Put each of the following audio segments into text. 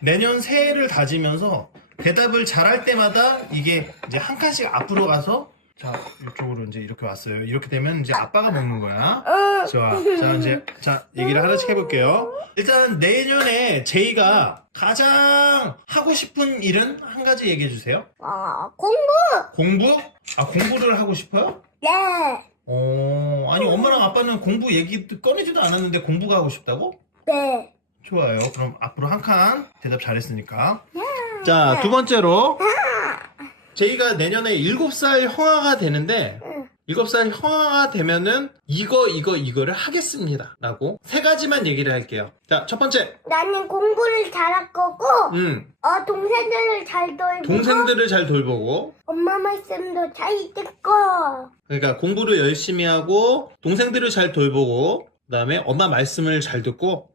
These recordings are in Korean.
내년 새해를 다지면서 대답을 잘할 때마다 이게 이제 한 칸씩 앞으로 가서 자 이쪽으로 이제 이렇게 왔어요. 이렇게 되면 이제 아빠가 먹는 거야. 좋아. 자 이제 자 얘기를 하나씩 해볼게요. 일단 내년에 제이가 가장 하고 싶은 일은 한 가지 얘기해 주세요. 어, 공부! 공부? 아 공부를 하고 싶어요? 네. 어 아니 엄마랑 아빠는 공부 얘기 꺼내지도 않았는데 공부가 하고 싶다고? 네. 좋아요. 그럼 앞으로 한 칸 대답 잘했으니까. 자, 두 번째로. 제이가 내년에 7살 형아가 되는데, 응. 7살 형아가 되면은 이거, 이거, 이거를 하겠습니다. 라고 세 가지만 얘기를 할게요. 자, 첫 번째. 나는 공부를 잘할 거고, 음, 어, 동생들을 잘 돌보고, 동생들을 잘 돌보고, 엄마 말씀도 잘 듣고, 그러니까 공부를 열심히 하고, 동생들을 잘 돌보고, 그 다음에 엄마 말씀을 잘 듣고,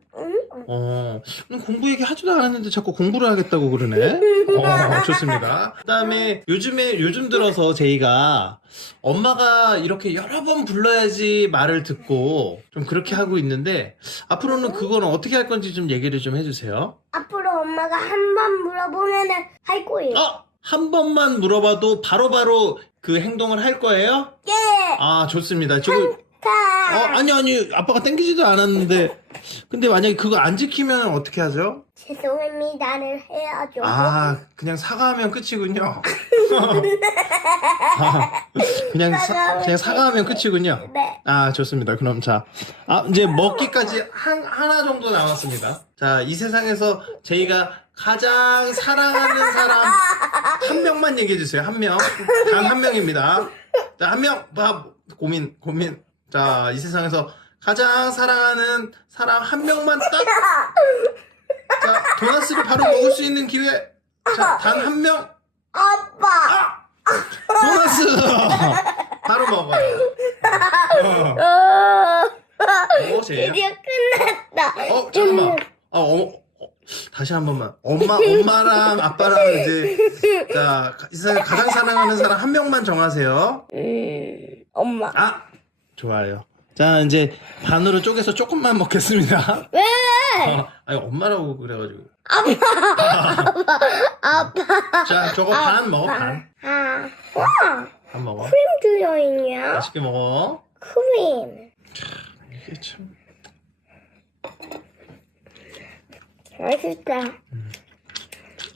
응? 어, 공부 얘기 하지도 않았는데 자꾸 공부를 하겠다고 그러네. 어, 좋습니다. 그 다음에 요즘에, 요즘 들어서 제이가 엄마가 이렇게 여러 번 불러야지 말을 듣고 좀 그렇게 하고 있는데 앞으로는 그거는 어떻게 할 건지 좀 얘기를 좀 해주세요. 앞으로 엄마가 한 번 물어보면은 할 거예요. 어? 한 번만 물어봐도 바로바로 그 행동을 할 거예요? 예! 아, 좋습니다. 지금, 어, 가! 아니, 아니, 아빠가 땡기지도 않았는데. 근데 만약에 그거 안 지키면 어떻게 하죠? 죄송합니다를 해야죠. 아, 그냥 사과하면 끝이군요. 아, 그냥 사, 그냥 사과하면 끝이군요. 네. 아, 좋습니다. 그럼 자, 아, 이제 먹기까지 한, 하나 정도 남았습니다. 자, 이 세상에서 제이가 가장 사랑하는 사람 한 명만 얘기해 주세요. 한 명. 단 한 명입니다. 자, 한 명. 봐, 고민, 고민. 자, 이 세상에서 가장 사랑하는 사람 한 명만 딱. 자, 도나스를 바로 먹을 수 있는 기회. 자, 단 한 명. 아빠! 도나스! 바로 먹어요. 어. 어, 제이야? 드디어 끝났다. 어, 잠깐만. 어, 어, 어, 다시 한 번만. 엄마, 엄마랑 아빠랑 이제, 자, 이 세상에 가장 사랑하는 사람 한 명만 정하세요. 음, 엄마. 아! 좋아요. 자, 이제 반으로 쪼개서 조금만 먹겠습니다. 왜? 어, 아니, 엄마라고 그래가지고. 아빠. 자, 저거 반 먹어, 반. 아, 와, 반 먹어. 크림 들어있냐? 맛있게 먹어. 크림. 이게 참. 맛있다. 음.